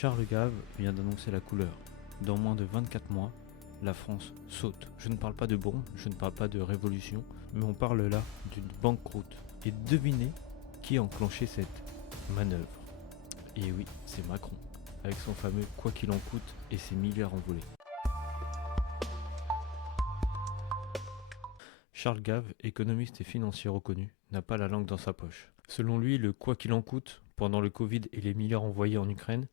Charles Gave vient d'annoncer la couleur. Dans moins de 24 mois, la France saute. Je ne parle pas de bombe, je ne parle pas de révolution, mais on parle là d'une banqueroute. Et devinez qui a enclenché cette manœuvre. Et oui, c'est Macron, avec son fameux « quoi qu'il en coûte » et ses milliards envolés. Charles Gave, économiste et financier reconnu, n'a pas la langue dans sa poche. Selon lui, le « quoi qu'il en coûte » pendant le Covid et les milliards envoyés en Ukraine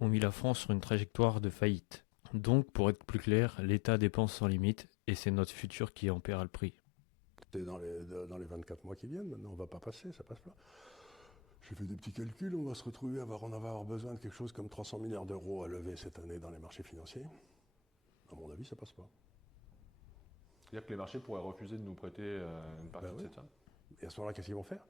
ont mis la France sur une trajectoire de faillite. Donc, pour être plus clair, l'État dépense sans limite et c'est notre futur qui en paiera le prix. C'est dans les 24 mois qui viennent, maintenant on ne va pas passer, ça passe pas. J'ai fait des petits calculs, on va se retrouver à avoir besoin de quelque chose comme 300 milliards d'euros à lever cette année dans les marchés financiers. À mon avis, ça passe pas. C'est-à-dire que les marchés pourraient refuser de nous prêter une partie de cette somme. Et à ce moment-là, qu'est-ce qu'ils vont faire?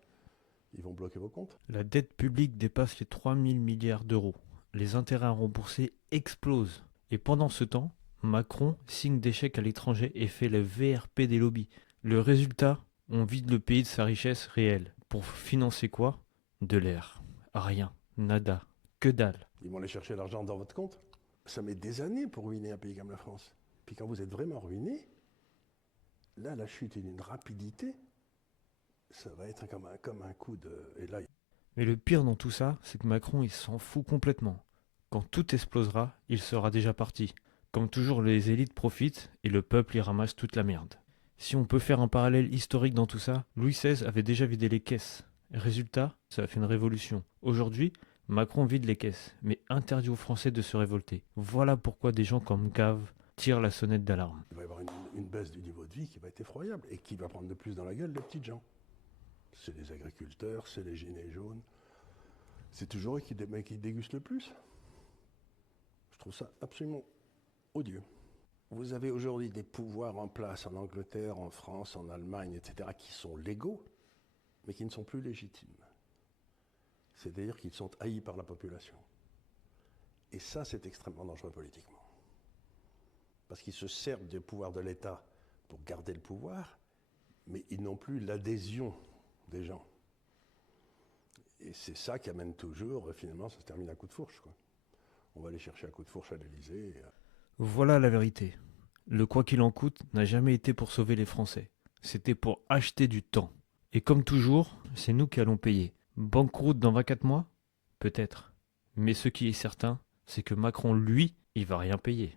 Ils vont bloquer vos comptes. La dette publique dépasse les 3000 milliards d'euros. Les intérêts à rembourser explosent. Et pendant ce temps, Macron signe des chèques à l'étranger et fait le VRP des lobbies. Le résultat, on vide le pays de sa richesse réelle. Pour financer quoi? De l'air. Rien. Nada. Que dalle. Ils vont aller chercher l'argent dans votre compte. Ça met des années pour ruiner un pays comme la France. Puis quand vous êtes vraiment ruiné, là, la chute est d'une rapidité. Ça va être comme un coup de... Et là, Mais le pire dans tout ça, c'est que Macron, il s'en fout complètement. Quand tout explosera, il sera déjà parti. Comme toujours, les élites profitent et le peuple y ramasse toute la merde. Si on peut faire un parallèle historique dans tout ça, Louis XVI avait déjà vidé les caisses. Résultat, ça a fait une révolution. Aujourd'hui, Macron vide les caisses, mais interdit aux Français de se révolter. Voilà pourquoi des gens comme Gave tirent la sonnette d'alarme. il va y avoir une baisse du niveau de vie qui va être effroyable et qui va prendre de plus dans la gueule les petites gens. C'est les agriculteurs, c'est les gilets jaunes. C'est toujours eux qui dégustent le plus. Je trouve ça absolument odieux. Vous avez aujourd'hui des pouvoirs en place en Angleterre, en France, en Allemagne, etc., qui sont légaux, mais qui ne sont plus légitimes. C'est-à-dire qu'ils sont haïs par la population. Et ça, c'est extrêmement dangereux politiquement. Parce qu'ils se servent des pouvoirs de l'État pour garder le pouvoir, mais ils n'ont plus l'adhésion des gens. Et c'est ça qui amène toujours, finalement, ça se termine à coup de fourche, quoi. On va aller chercher un coup de fourche à l'Élysée. Voilà la vérité. Le quoi qu'il en coûte n'a jamais été pour sauver les Français. C'était pour acheter du temps. Et comme toujours, c'est nous qui allons payer. Banqueroute dans 24 mois? Peut-être. Mais ce qui est certain, c'est que Macron, lui, il va rien payer.